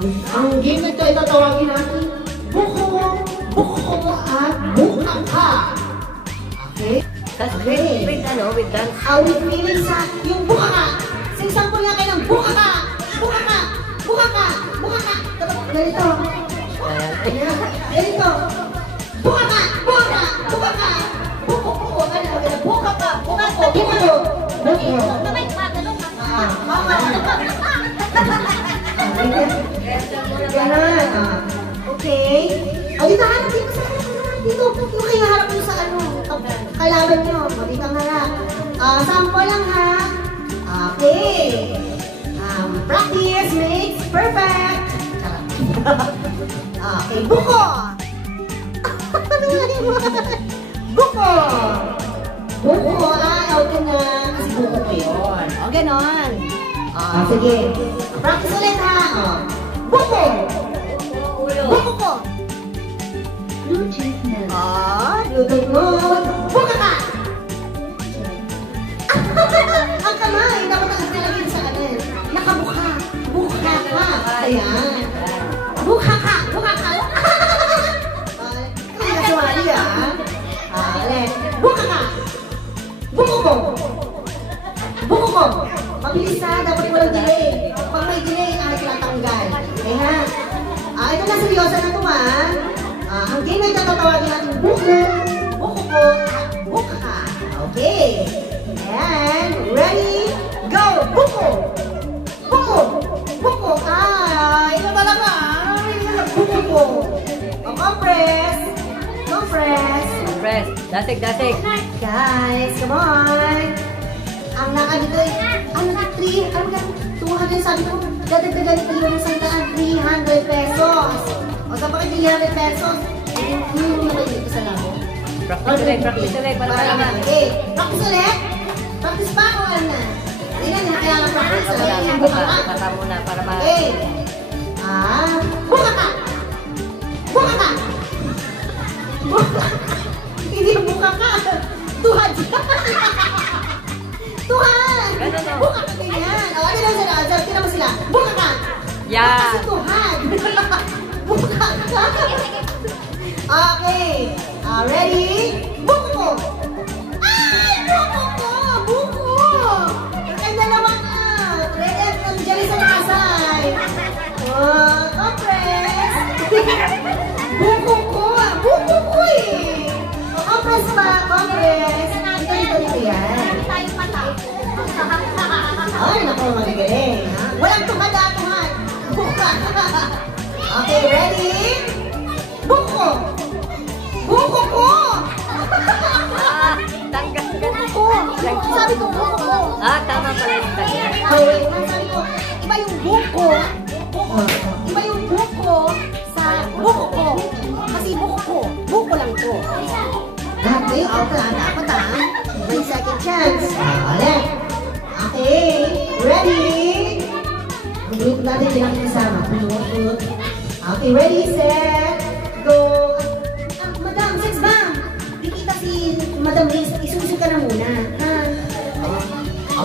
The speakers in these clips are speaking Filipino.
Ang game na ito ay tatawagin natin Buko, Buko at Bukaka. Okay? Okay. With dance. With feeling sa yung Bukaka. Sa example nga kayo ng Bukaka. Bukaka. Bukaka. Bukaka. Ganito. Ganito. Bukaka. Bukaka. Bukaka. Buko. Bukaka. Bukaka. Buko. Buko. Kamay pa, ganun ka. Mama. Ganun. Okay. O, dito harap. Dito sa harap. Dito. Yung kayo harap nyo sa ano. Kalaban nyo. O, dito ang harap. Sample lang ha. Okay. Practice makes perfect. Okay. Buko. Buko. Buko. Okay na. Kasi buko ko yun. O, ganon. Sige. Practice ulit ha. Buko. Buko ko. Bluetooth mode. Bluetooth mode. Buka ka. Ang kamay. Dapat nakalagin sa ano. Nakabuka. Buka ka. Ayan. Buka ka. Buka ka. Hindi ka sumali ulit. Buka ka. Buko ko. Buko ko. Mabilis na. Dapat walang delay. Pag may delay, ay tinatanggal. Okay ha? Ito na seryoso na ito ha. Ang game ay tatawagin natin Buko, Buko ko, at Buka ka. Okay. And ready, go! Buko! Buko! Buko! Ito talaga. Buko ko. Compress. Compress. Press. Dasig. Guys, come on. Ang naka dito ay, 200 sabi ko, dadagdagan ito yung isang daan, 300 pesos. O sa bakit 300 pesos? Yung naman dito sa labo. Practice ulit. Para malaman. Okay, practice ulit. Practice pa o ano na? Hindi na, kaya lang practice ulit. Buka muna para ma... Okay. Buka ka! Buka ka! Hindi buka ka! Tuhad! Tuhad! Buka ka ganyan! O, ano lang sila? Tira mo sila. Buka ka! Yeah! Kasi tuhad! Buka ka! Okay. Ready? Buko ko! Ay! Buko ko! Buko! Ang dalawa ka! Red and jelly sa nakasay. Compress! Buko ko! Buko ko eh! Compress pa! Compress! Ito yan. Tayo pata. Ay, naku, magagaling. Walang tumada, tuhad. Buka. Okay, ready? Buko. Buko ko. Tanggal. Buko. Sabi ko, buko ko. Tama pala yung tanggal. Wait, sabi ko, iba yung buko. Iba yung buko sa buko ko. Kasi buko ko. Buko lang ko. Okay, dapat may second chance. Ulit. Okay, ready? Ang group natin pinakikasama. Okay, ready, set, go. Madam, sex ba? Dikita si Madam Liz, isusin ka na muna. Ha?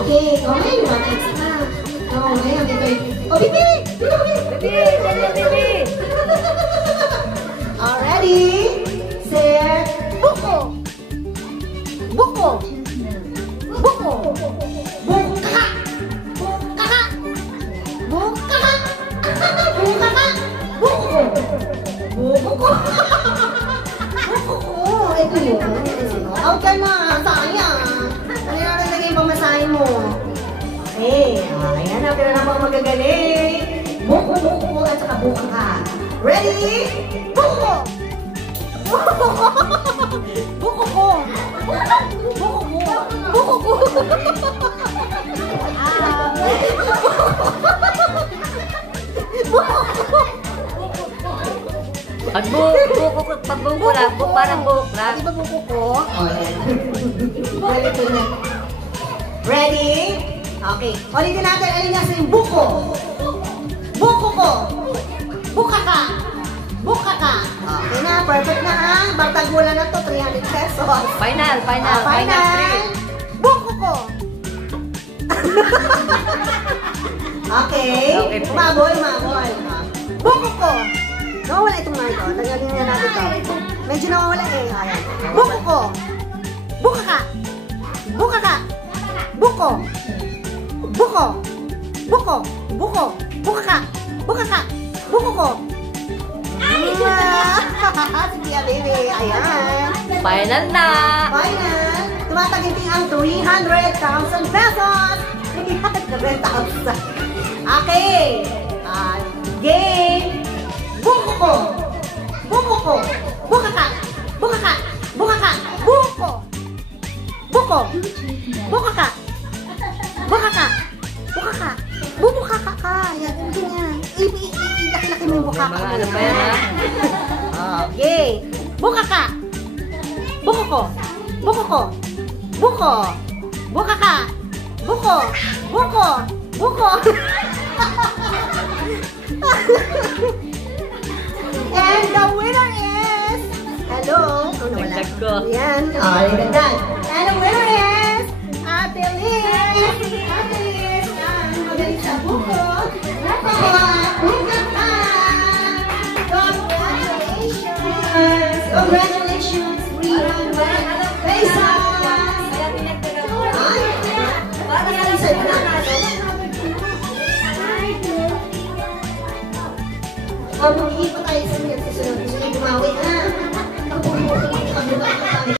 Okay, okay, sex ka. Okay, okay. Oh, bibi! Bibi! Ready, set, buko! Buko! Buko! Buka! Buka! Buka! Buka! Buko! Buko ko! Buko ko! Ito yun. Out ka na! Sayang! Ano na nalagay yung pamasahin mo? Okay. Ayan na. Pero naman magagaling. Buko! Buko! At saka buka ka. Ready? Buko! Buko ko! Buko ko! Buko ko! Buko ko! Pag buko lang, parang buko lang. Di ba buko ko? Ready? Okay. Ulitin natin. Alin nasa yung buko? Buko ko! Buka ka! Buka ka! Okay na, perfect na ha. Bartagulan na to, 300 pesos. Final. Final. Buko ko! Okay. Okay. Umabol. Medyo nawawala eh. Ayan. Buko ko. Buka ka. Buka ka. Buko. Buko. Buko. Buko. Buka ka. Buka ka. Buko ko. Sige, baby. Ayan. Final na. Final. Tumataginting ang 300,000 pesos. 300,000. Okay. Game. Buko ko. Buko ko. Buka ka. Buka ka. Buka ka. Buko. Buko. Buka ka. Buka ka. Buka ka. Bubuka ka ka. Yan, ganyan. Ilaki-laki mo yung buka ka. Mga ano pa yan, ha? Okay. Buka ka. Buko ko. Buko ko. Buko. Buka ka. Buko. Buko. Buko. And the winner is... Hello. Oh, nawala. Nagdag ko. Yan. Oh, ganda. And the winner is... Ate Liz. Ate Liz. Yan. Magaling sa buko. Buka ka. Congratulations. Congratulations. 300 pesos. Para sa isa na natin. Ang